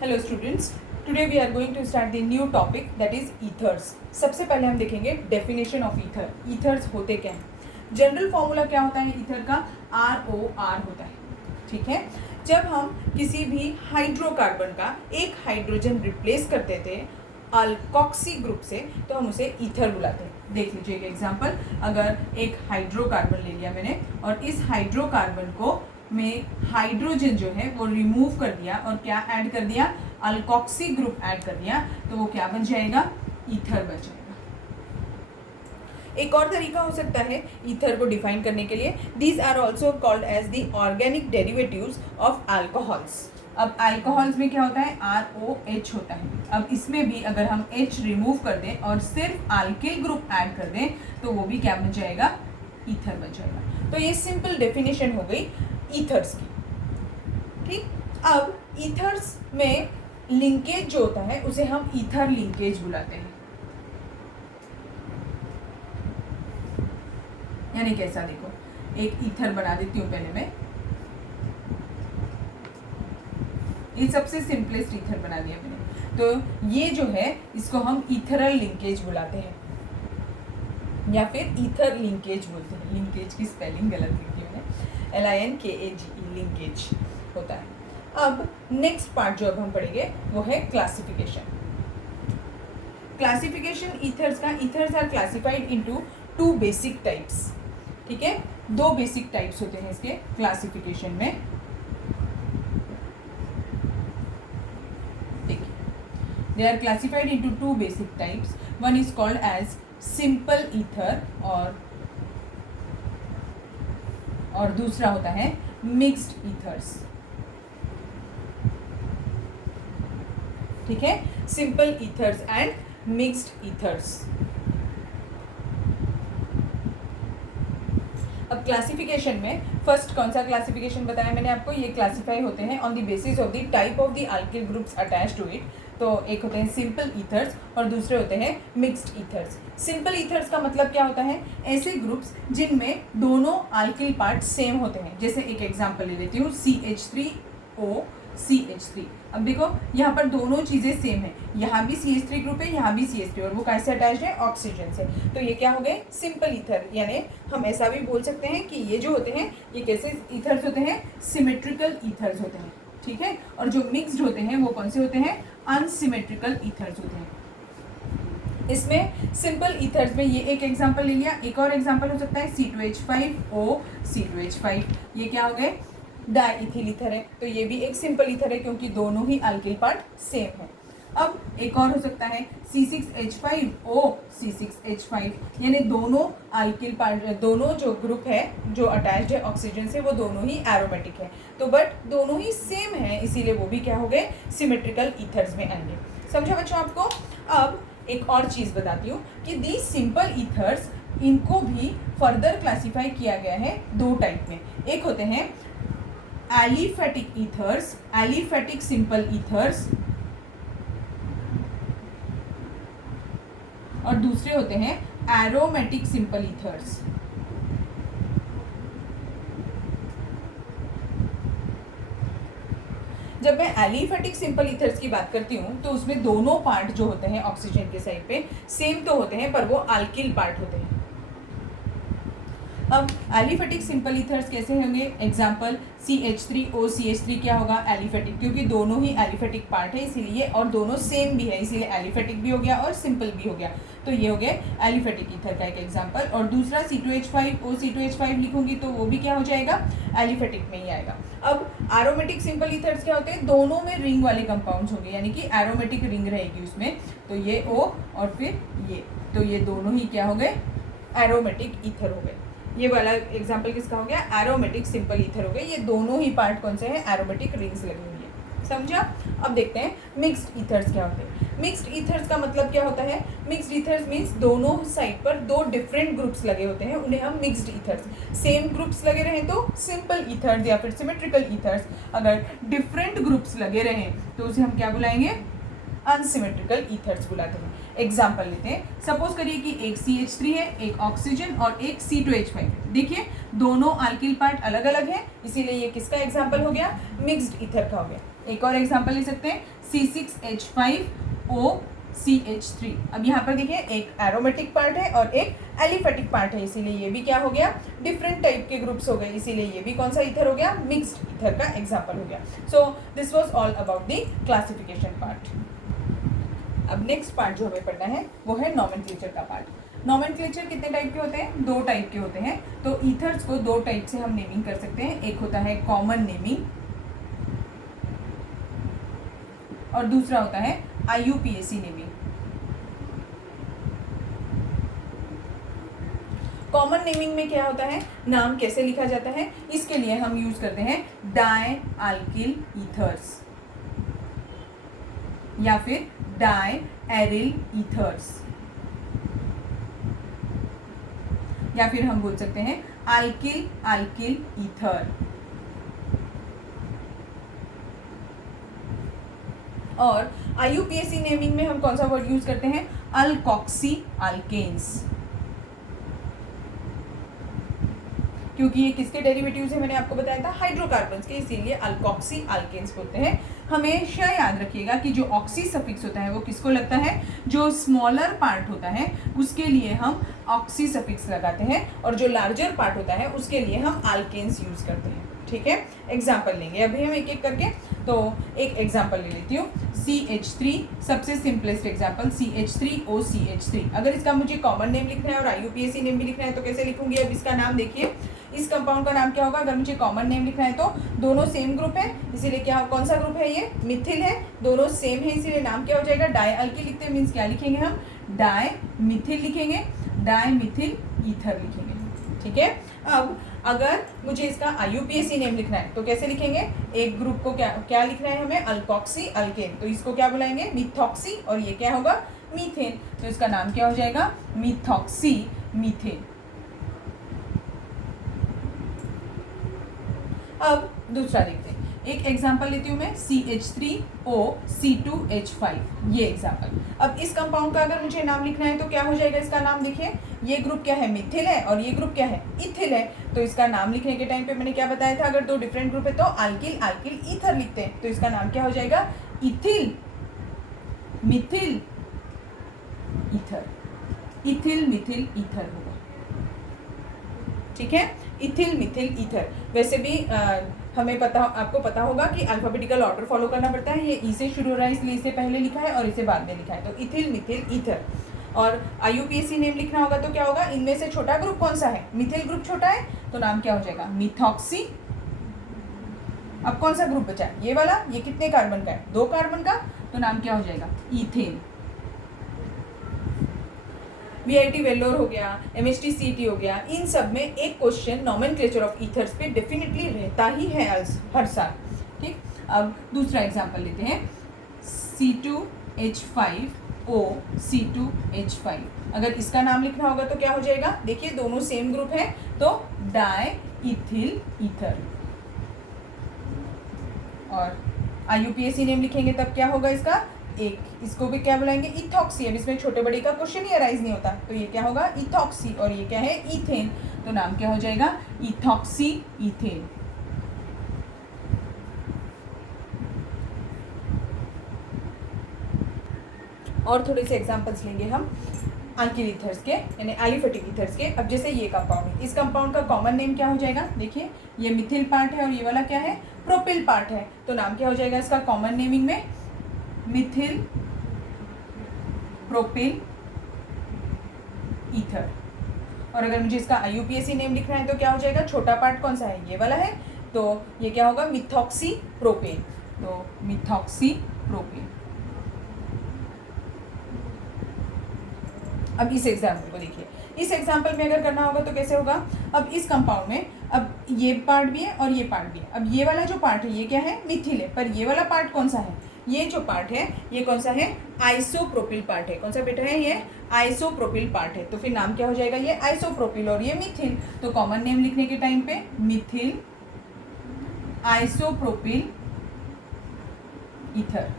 Hello students, today we are going to start the new topic that is ethers. सबसे पहले हम देखेंगे definition of ether. Ethers होते क्या हैं? जनरल फॉर्मूला क्या होता है ईथर का? ROR होता है। ठीक है, जब हम किसी भी हाइड्रोकार्बन का एक हाइड्रोजन रिप्लेस करते थे अल्कोक्सी ग्रुप से तो हम उसे ईथर बुलाते हैं। देख लीजिए एक एग्जांपल, अगर एक हाइड्रोकार्बन ले लिया मैंने और इस हाइड्रोकार्बन को में हाइड्रोजन जो है वो रिमूव कर दिया और क्या ऐड कर दिया? अल्कोक्सी ग्रुप ऐड कर दिया, तो वो क्या बन जाएगा? ईथर बन जाएगा। एक और तरीका हो सकता है ईथर को डिफाइन करने के लिए, these are also called as the organic derivatives of alcohols. अब अल्कोहल्स में क्या होता है? ROH होता है। अब इसमें भी अगर हम H रिमूव कर दें और सिर्फ अल्किल ग्रुप ऐड कर दें तो वो भी क्या बन जाएगा? ईथर बन जाएगा। तो ये सिंपल डेफिनेशन हो गई ईथर्स की। ठीक, अब ईथर्स में लिंकेज जो होता है उसे हम ईथर लिंकेज बुलाते हैं। यानी कैसा? देखो, एक ईथर बना देती हूं पहले मैं। ये सबसे सिंपलेस्ट ईथर बना दिया मैंने, तो ये जो है इसको हम ईथरल लिंकेज बुलाते हैं या फिर ईथर लिंकेज बोलते हैं। लिंकेज की स्पेलिंग गलत लिखी मैंने, LINKAGE लिंकेज होता है। अब नेक्स्ट पार्ट जो अब हम पढ़ेंगे वो है क्लासिफिकेशन। क्लासिफिकेशन ईथर्स का, ethers are classified into 2 basic types. ठीक है, 2 बेसिक टाइप्स होते हैं इसके क्लासिफिकेशन में। They are classified into 2 basic types. One is called as simple ether और दूसरा होता है mixed ethers। ठीक है, simple ethers and mixed ethers। अब क्लासिफिकेशन में फर्स्ट कौन सा क्लासिफिकेशन बताया मैंने आपको? ये क्लासिफाई होते हैं on the basis of the type of the alkyl groups attached to it. तो एक होते हैं सिंपल ईथर्स और दूसरे होते हैं मिक्स्ड ईथर्स। सिंपल ईथर्स का मतलब क्या होता है? ऐसे ग्रुप्स जिनमें दोनों अल्किल पार्ट सेम होते हैं। जैसे एक एग्जांपल ले लेती हूँ, CH3O CH3। अब देखो यहाँ पर दोनों चीज़ें सेम है, यहाँ भी CH3 ग्रुप है, यहाँ भी CH3, और वो कैसे अटैच्ड है? ऑक्सीजन से। तो ये क्या हो गए? Simple ether. यानी हम ऐसा भी बोल सकते हैं कि ये जो होते हैं ये कैसे ईथर्स होते हैं? सिमेट्रिकल ईथर्स होते हैं। ठीक है, और जो मिक्स्ड होते हैं वो कौन से होते हैं? अनसिमेट्रिकल ईथर्स होते हैं। इसमें सिंपल ईथर्स में ये एक एग्जांपल ले लिया, एक और एग्जांपल हो सकता है C2H5O C2H5। ये क्या हो गए? डाईइथिल ईथर है। तो ये भी एक सिंपल ईथर है क्योंकि दोनों ही अल्किल पार्ट सेम है। अब एक और हो सकता है C6H5O C6H5, यानी दोनों अल्किल पार्ट, दोनों जो ग्रुप है जो अटैच्ड है ऑक्सीजन से वो दोनों ही एरोमेटिक है, तो बट दोनों ही सेम है, इसीलिए वो भी क्या हो गए? सिमेट्रिकल ईथर्स में आएंगे। समझा बच्चों आपको? अब एक और चीज़ बताती हूँ कि दी सिंपल ईथर्स, इनको भी फर्दर क्लासीफाई किया गया है 2 टाइप में। एक होते हैं aliphatic ethers, aliphatic simple ethers, और दूसरे होते हैं एरोमेटिक सिंपल ईथर्स। जब मैं एलिफेटिक सिंपल ईथर्स की बात करती हूँ तो उसमें दोनों पार्ट जो होते हैं ऑक्सीजन के साइड पे सेम तो होते हैं पर वो अल्किल पार्ट होते हैं। अब एलिफेटिक सिंपल ईथर्स कैसे होंगे? एग्जाम्पल CH3O CH3 क्या होगा? एलिफेटिक, क्योंकि दोनों ही एलिफेटिक पार्ट है इसीलिए, और दोनों सेम भी है इसीलिए एलिफेटिक भी हो गया और सिंपल भी हो गया। तो ये हो गया एलिफेटिक ईथर का एक एग्जाम्पल। और दूसरा C2H5O C2H5 लिखूंगी तो वो भी क्या हो जाएगा? एलिफेटिक में ही आएगा। अब एरोमेटिक सिंपल ईथर्स क्या होते हैं? दोनों में रिंग वाले कंपाउंड्स होंगे, यानी कि एरोमेटिक रिंग रहेगी उसमें। तो ये O और फिर ये, तो ये दोनों ही क्या हो गए? एरोमेटिक ईथर हो गए। ये वाला एग्जाम्पल किसका हो गया? एरोमेटिक सिंपल ईथर हो गए। ये दोनों ही पार्ट कौन से हैं? एरोमेटिक रिंग्स लगी हुई है। समझा? अब देखते हैं मिक्स्ड ईथर्स क्या होते हैं। मिक्स्ड ईथर्स का मतलब क्या होता है? मिक्स्ड ईथर्स मीन्स दोनों साइड पर 2 डिफरेंट ग्रुप्स लगे होते हैं, उन्हें हम मिक्स्ड ईथर्स। सेम ग्रुप्स लगे रहें तो सिंपल ईथर्स या फिर सिमेट्रिकल ईथर्स। अगर डिफरेंट ग्रुप्स लगे रहें तो उसे हम क्या बुलाएंगे? अनसिमेट्रिकल ईथर्स बुलाते हैं। एग्जाम्पल लेते हैं, सपोज करिए कि एक CH3 है, एक ऑक्सीजन और एक C2H5। देखिए दोनों अल्किल पार्ट अलग अलग हैं, इसीलिए ये किसका एग्जाम्पल हो गया? मिक्स्ड ईथर का हो गया। एक और एग्जांपल ले सकते हैं C6H5OCH3। अब यहाँ पर देखिए एक एरोमेटिक पार्ट है और एक एलिफेटिक पार्ट है, इसीलिए ये भी क्या हो गया, डिफरेंट टाइप के ग्रुप्स हो गए, इसीलिए ये भी कौन सा ईथर हो गया, मिक्स्ड ईथर का एग्जांपल हो गया। So this was all about the classification part. अब नेक्स्ट पार्ट जो हमें पढ़ना है वो है नॉमेनक्लेचर का पार्ट। नॉमेनक्लेचर कितने टाइप के होते हैं, 2 टाइप के होते हैं। तो ईथर्स को 2 टाइप से हम नेमिंग कर सकते हैं, एक होता है कॉमन नेमिंग और दूसरा होता है IUPAC नेमिंग। कॉमन नेमिंग में क्या होता है, नाम कैसे लिखा जाता है, इसके लिए हम यूज करते हैं डायल्किल ईथर्स या फिर डायएरिल ईथर्स, या फिर हम बोल सकते हैं अल्किल ईथर। और IUPAC नेमिंग में हम कौन सा वर्ड यूज करते हैं, अल्कोक्सी अल्केन्स, क्योंकि ये किसके डेरिवेटिव्स है, मैंने आपको बताया था हाइड्रोकार्बन्स के, इसीलिए अल्कोक्सी अल्केन्स बोलते हैं। हमेशा याद रखिएगा कि जो ऑक्सी सफिक्स होता है वो किसको लगता है, जो स्मॉलर पार्ट होता है उसके लिए हम ऑक्सी सफिक्स लगाते हैं और जो लार्जर पार्ट होता है उसके लिए हम अल्केन्स यूज करते हैं। ठीक है, एग्जाम्पल लेंगे अभी हम एक एक करके। तो एक एग्जाम्पल ले लेती हूँ, CH3 सबसे सिंपलेस्ट एग्जाम्पल, CH3OCH3। अगर इसका मुझे कॉमन नेम लिखना है और IUPAC नेम भी लिखना है तो कैसे लिखूंगी, अब इसका नाम देखिए, इस कंपाउंड का नाम क्या होगा, अगर मुझे कॉमन नेम लिखना है तो दोनों सेम ग्रुप है, इसीलिए क्या, कौन सा ग्रुप है ये, मिथिल है, दोनों सेम है, इसीलिए नाम क्या हो जाएगा, डायल्किल लिखते हैं, मीन्स क्या लिखेंगे हम, डायमिथिल लिखेंगे, डायमिथिल ईथर लिखेंगे। ठीक है, अब अगर मुझे इसका IUPAC नेम लिखना है तो कैसे लिखेंगे, एक ग्रुप को क्या लिखना है हमें, अल्कोक्सी अल्केन, तो इसको क्या बुलाएंगे, मिथॉक्सी, और ये क्या होगा, मीथेन, तो इसका नाम क्या हो जाएगा, मिथॉक्सी मीथेन। अब दूसरा देखते हैं, एक एग्जांपल लेती हूँ मैं, CH3OC2H5, ये एग्जांपल। अब इस कंपाउंड का अगर मुझे नाम लिखना है तो क्या हो जाएगा, इसका नाम देखिए, ये ग्रुप क्या है, मिथिल है, और ये ग्रुप क्या है, इथिल है। तो इसका नाम लिखने के टाइम पे मैंने क्या बताया था, अगर 2 डिफरेंट ग्रुप है तो अल्किल ईथर लिखते हैं, तो इसका नाम क्या हो जाएगा, ethyl Mithil ether, ethyl Mithil ether होगा। ठीक है, इथिल मिथिल ईथर। वैसे भी हमें आपको पता होगा कि अल्फाबेटिकल ऑर्डर फॉलो करना पड़ता है, ये ई से शुरू हो रहा है इसलिए इसे पहले लिखा है और इसे बाद में लिखा है, तो इथिल मिथिल ईथर। और IUPAC नेम लिखना होगा तो क्या होगा, इनमें से छोटा ग्रुप कौन सा है, मिथिल ग्रुप छोटा है, तो नाम क्या हो जाएगा, मिथॉक्सी। अब कौन सा ग्रुप बचा है, ये वाला, ये कितने कार्बन का है, 2 कार्बन का, तो नाम क्या हो जाएगा, ईथेन। VIT वेल्लोर हो गया, MHT-CT हो गया, इन सब में एक क्वेश्चन नॉमेनक्लेचर ऑफ ईथर्स पे डेफिनेटली रहता ही है हर साल। ठीक, अब दूसरा एग्जांपल लेते हैं, C2H5OC2H5। अगर इसका नाम लिखना होगा तो क्या हो जाएगा, देखिए दोनों सेम ग्रुप है, तो डायइथिल ईथर। और IUPAC नेम लिखेंगे तब क्या होगा इसका, एक इसको भी क्या बुलाएंगे, इथॉक्सी। अब इसमें छोटे बड़े का क्वेश्चन ही अराइज नहीं होता, तो ये क्या होगा, इथॉक्सी, और ये क्या है, ईथेन, तो नाम क्या हो जाएगा, इथॉक्सी ईथेन। और थोड़े से एग्जांपल्स लेंगे हम अल्किल ईथर्स के, यानी एलिफेटिक ईथर्स के। अब जैसे ये कंपाउंड है, इस कंपाउंड का कॉमन नेम क्या हो जाएगा, देखिए ये मिथिल पार्ट है और ये वाला क्या है, प्रोपिल पार्ट है, तो नाम क्या हो जाएगा इसका कॉमन नेमिंग में, मिथिल प्रोपिल ईथर। और अगर मुझे इसका IUPAC नेम लिखना है तो क्या हो जाएगा, छोटा पार्ट कौन सा है, ये वाला है, तो ये क्या होगा, मिथॉक्सी प्रोपेन, तो मिथॉक्सी प्रोपेन। अब इस एग्जाम्पल को देखिए, इस एग्जाम्पल में अगर करना होगा तो कैसे होगा, अब इस कंपाउंड में अब ये पार्ट भी है और ये पार्ट भी है। अब ये वाला जो पार्ट है ये क्या है, मिथिल है, पर ये वाला पार्ट कौन सा है, ये जो पार्ट है ये कौन सा है, आइसोप्रोपिल पार्ट है। कौन सा बेटा है, ये आइसोप्रोपिल पार्ट है, तो फिर नाम क्या हो जाएगा, ये आइसोप्रोपिल और ये मिथिल, तो कॉमन नेम लिखने के टाइम पे मिथिल आइसोप्रोपिल ईथर।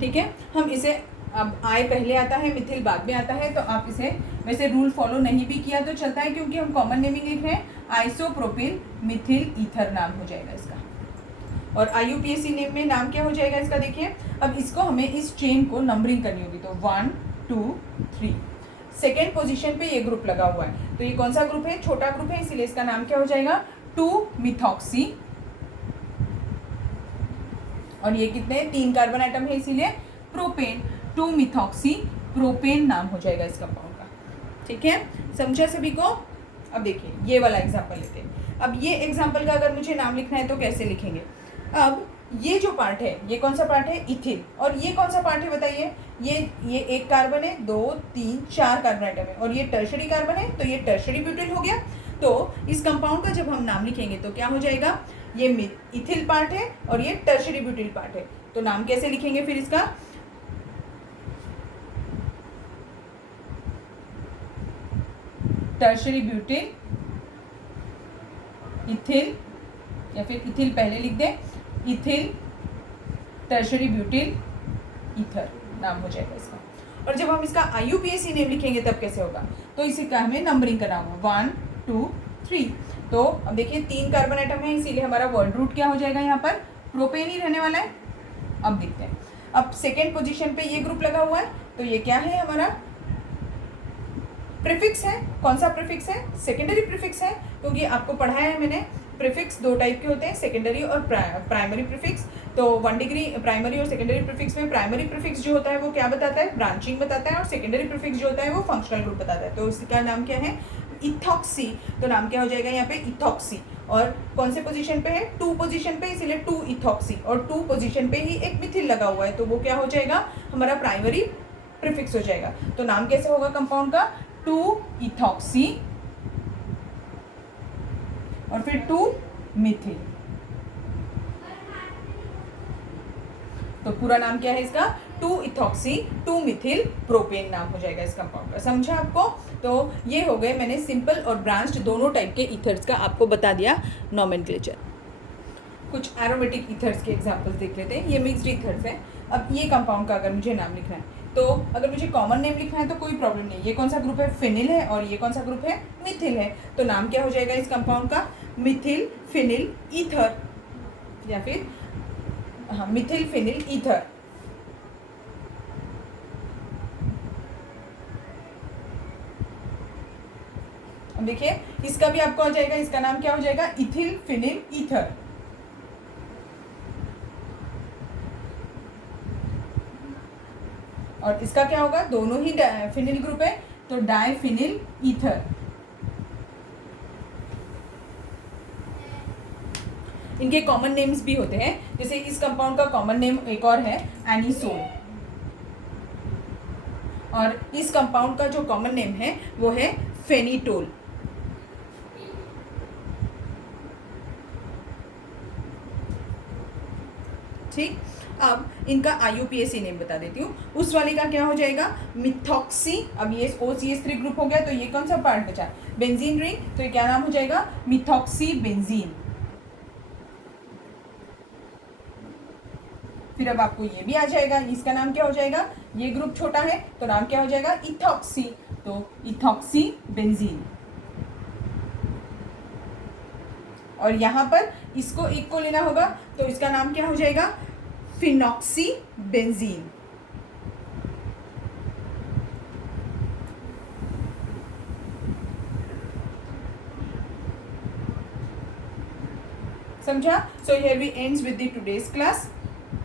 ठीक है, हम इसे, अब आई पहले आता है, मिथिल बाद में आता है, तो आप इसे वैसे रूल फॉलो नहीं भी किया तो चलता है, क्योंकि हम कॉमन नेमिंग लिख रहे हैं, आइसोप्रोपिल मिथिल ईथर नाम हो जाएगा इसका। और IUPAC नेम में नाम क्या हो जाएगा इसका, देखिए अब इसको हमें इस चेन को नंबरिंग करनी होगी, तो 1 2 3। सेकेंड पोजीशन पे ये ग्रुप लगा हुआ है, तो ये कौन सा ग्रुप है, छोटा ग्रुप है, इसीलिए इसका नाम क्या हो जाएगा 2-मिथॉक्सी। और ये कितने 3 कार्बन आइटम है, इसीलिए प्रोपेन, 2-मिथॉक्सी प्रोपेन नाम हो जाएगा इस कंपाउंड का। ठीक है, समझा सभी को। अब देखिए ये वाला एग्जाम्पल लेते हैं। अब ये एग्जाम्पल का अगर मुझे नाम लिखना है तो कैसे लिखेंगे। अब ये जो पार्ट है ये कौन सा पार्ट है, इथिल। और ये कौन सा पार्ट है बताइए, ये 1 कार्बन है, 2 3 4 कार्बन आइटम है, और ये टर्शरी कार्बन है, तो ये टर्शरी ब्यूटिल हो गया। तो इस कंपाउंड का जब हम नाम लिखेंगे तो क्या हो जाएगा, ये इथिल पार्ट है और ये टर्शरी ब्यूटिल पार्ट है। तो नाम कैसे लिखेंगे फिर इसका, टर्शरी ब्यूटिल इथिल, या फिर इथिल पहले लिख दें, इथिल टर्शरी ब्यूटिल ईथर नाम हो जाएगा इसका। और जब हम इसका IUPAC नेम लिखेंगे तब कैसे होगा, तो इसी का हमें नंबरिंग करना होगा 1 2 3। तो अब देखिए 3 कार्बन आइटम है, इसीलिए हमारा वर्ड रूट क्या हो जाएगा, यहाँ पर प्रोपेन ही रहने वाला है। अब देखते हैं, अब सेकेंड पोजीशन पे ये ग्रुप लगा हुआ है, तो ये क्या है, हमारा प्रीफिक्स है। कौन सा प्रीफिक्स है, सेकेंडरी प्रीफिक्स है, क्योंकि आपको पढ़ाया है मैंने प्रीफिक्स 2 टाइप के होते हैं, सेकेंडरी और प्राइमरी प्रीफिक्स। तो 1 डिग्री प्राइमरी और सेकेंडरी प्रीफिक्स में प्राइमरी प्रीफिक्स जो होता है वो क्या बताता है, ब्रांचिंग बताता है, और सेकेंडरी प्रीफिक्स जो होता है वो फंक्शनल ग्रुप बताता है। तो इसका नाम क्या है, इथॉक्सी। तो नाम क्या हो जाएगा यहाँ पे, इथॉक्सी। और कौन से पोजीशन पे है, 2 पोजीशन पे, इसीलिए 2 इथॉक्सी। और 2 पोजीशन पे ही एक मिथिल लगा हुआ है, तो वो क्या हो जाएगा, हमारा प्राइमरी प्रीफिक्स हो जाएगा। तो नाम कैसे होगा कंपाउंड का, 2 इथॉक्सी और फिर 2 मिथिल। तो पूरा नाम क्या है इसका, 2 इथॉक्सी 2 मिथिल प्रोपेन नाम हो जाएगा इस कंपाउंड का। समझा आपको। तो ये हो गए, मैंने सिंपल और ब्रांच्ड दोनों टाइप के ईथर्स का आपको बता दिया नॉमेनक्लेचर। कुछ एरोमेटिक ईथर्स के एग्जांपल्स देख लेते हैं। ये मिक्स्ड ईथर्स है। अब ये कंपाउंड का अगर मुझे नाम लिखना है, तो अगर मुझे कॉमन नेम लिखना है तो कोई प्रॉब्लम नहीं। ये कौन सा ग्रुप है, फिनिल है, और ये कौन सा ग्रुप है, मिथिल है। तो नाम क्या हो जाएगा इस कंपाउंड का, मिथिल फिनिल ईथर, या फिर हाँ मिथिल फिनिल ईथर। अब देखिए इसका भी आपको आ जाएगा, इसका नाम क्या हो जाएगा, इथिल फिनिल ईथर। और इसका क्या होगा, दोनों ही फिनिल ग्रुप है, तो डाइफिनिल ईथर। इनके कॉमन नेम्स भी होते हैं, जैसे इस कंपाउंड का कॉमन नेम एक और है एनिसोल, और इस कंपाउंड का जो कॉमन नेम है वो है फेनिटोल। ठीक, अब इनका IUPAC नेम बता देती हूँ। उस वाले का क्या हो जाएगा, मिथॉक्सी। अब ये OCH3 ग्रुप हो गया, तो ये कौन सा पार्ट बचा, बेंजीन रिंग, तो ये क्या नाम हो जाएगा, मिथॉक्सी बेंजीन। फिर अब आपको ये भी आ जाएगा, इसका नाम क्या हो जाएगा, ये ग्रुप छोटा है तो नाम क्या हो जाएगा, इथॉक्सी, तो इथॉक्सी बेंजीन। और यहाँ पर इसको एक को लेना होगा, तो इसका नाम क्या हो जाएगा, फिनॉक्सी बेंजीन। समझा। So here we ends with the today's class.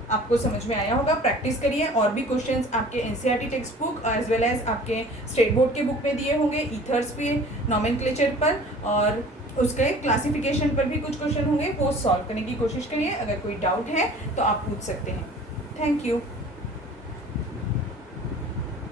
आपको समझ में आया होगा, प्रैक्टिस करिए। और भी क्वेश्चंस आपके NCERT text book as well as आपके स्टेट बोर्ड के बुक में दिए होंगे, ईथर्स पे, नॉमेनक्लेचर पर, और उसके क्लासिफिकेशन पर भी कुछ क्वेश्चन होंगे, वो सॉल्व करने की कोशिश करिए। अगर कोई डाउट है तो आप पूछ सकते हैं। Thank you.